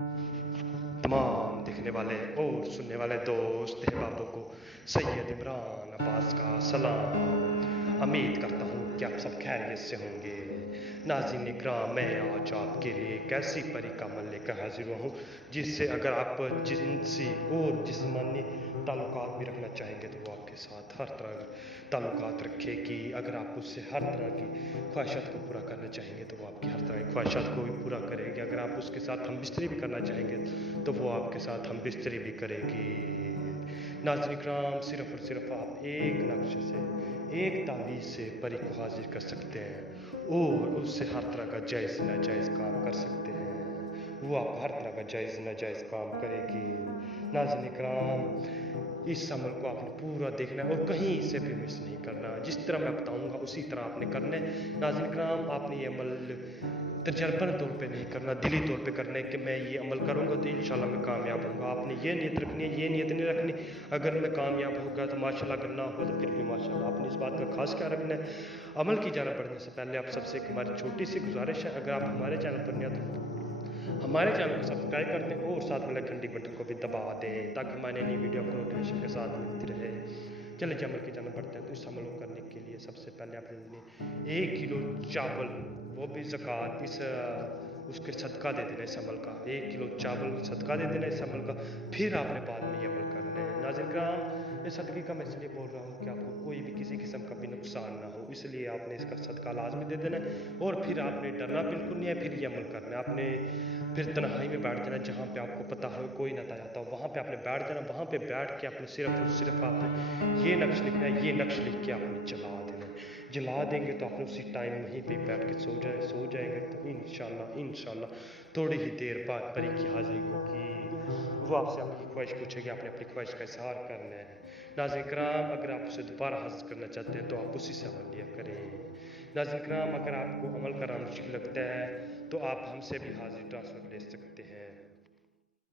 तमाम देखने वाले और सुनने वाले दोस्त अहबाबों को सैयद इमरान अब्बास का सलाम। उम्मीद करता हूँ कि आप सब खैरियत से होंगे। नाज़रीन इकराम, मैं आज आपके लिए एक ऐसी परी का अमल लेकर हाजिर हुआ हूँ जिससे अगर आप जिनसी और जिस्मानी ताल्लुकात भी रखना चाहेंगे तो वो आपके साथ हर तरह ताल्लुकात रखेगी। अगर आप उससे हर तरह की ख्वाहिशात को पूरा करना चाहेंगे तो वो आपकी हर तरह की ख्वाहिशात को भी पूरा करेगी। अगर आप उसके साथ हम बिस्तरी भी करना चाहेंगे तो वो आपके साथ हम बिस्तरी भी करेगी। नाज़रीन इकराम, सिर्फ़ और सिर्फ आप एक नक्शे से, एक तावीज़ से परी को हाजिर कर सकते हैं और उससे हर तरह का जायज़ नाजायज़ काम कर सकते हैं। वो आप हर तरह का जायज़ नाजायज़ काम करेगी। नाज़रीन इकराम, इस अमल को आपने पूरा देखना है और कहीं से भी मिस नहीं करना। जिस तरह मैं बताऊंगा उसी तरह आपने करना है। नाज़रीन इकराम, आपने ये अमल तजर्बा तौर पे नहीं करना, दिली तौर पे करना है कि मैं ये अमल करूंगा तो इंशाल्लाह मैं कामयाब होऊंगा। आपने ये नीयत रखनी है, ये नीयत नहीं रखनी अगर मैं कामयाब होगा तो माशाल्लाह, अगर ना हो तो फिर भी माशाल्लाह। आपने इस बात का खास ख्याल रखना है। अमल की जाना बढ़ने से पहले आप सबसे एक हमारी छोटी सी गुजारिश है, अगर आप हमारे चैनल पर नया तो हमारे चैनल को सब्सक्राइब कर दें और साथ में घंटी बटन को भी दबा दें ताकि हमारे नई वीडियो को नोटिफिकेशन के साथ मिलती रहे। चलिए अमल की जाना बढ़ते हैं। तो इस अमल को करने के लिए सबसे पहले आपने 1 किलो चावल, वो भी ज़कात, इस उसके सदका दे देना। इस अमल का 1 किलो चावल सदका दे देना इस अमल का। फिर आपने बाद में ये अमल करना है। नाज़रीन किराम, इस सदक़े का मैं इसलिए बोल रहा हूँ कि आपको कोई भी किसी किस्म का भी नुकसान ना हो, इसलिए आपने इसका सदका लाजमी दे देना है। और फिर आपने डरना बिल्कुल नहीं है, फिर ये अमल करना है। आपने फिर तन्हाई में बैठ जाना, जहाँ पे आपको पता हो कोई ना आता हो वहाँ पे आपने बैठ जाना। वहाँ पे बैठ के आपने सिर्फ और सिर्फ आपने ये नक्श लिखना है। ये नक्श लिख के आपने जला देना है। जला देंगे तो आपने उसी टाइम वहीं पे बैठ के सो जाएंगे तो इंशाल्लाह थोड़ी ही देर बाद परी की हाजिरी होगी। वो आपसे आपकी ख्वाहिश पूछेगी, आपने अपनी ख्वाहिश का इजहार करना है। नाज़रीन किराम, अगर आप उसे दोबारा हासिल करना चाहते हैं तो आप उसी से अमल लिया करें। नाज़रीन किराम, अगर आपको अमल करना मुश्किल लगता है तो आप हमसे भी हाजिरी ट्रांसफ़र ले सकते हैं।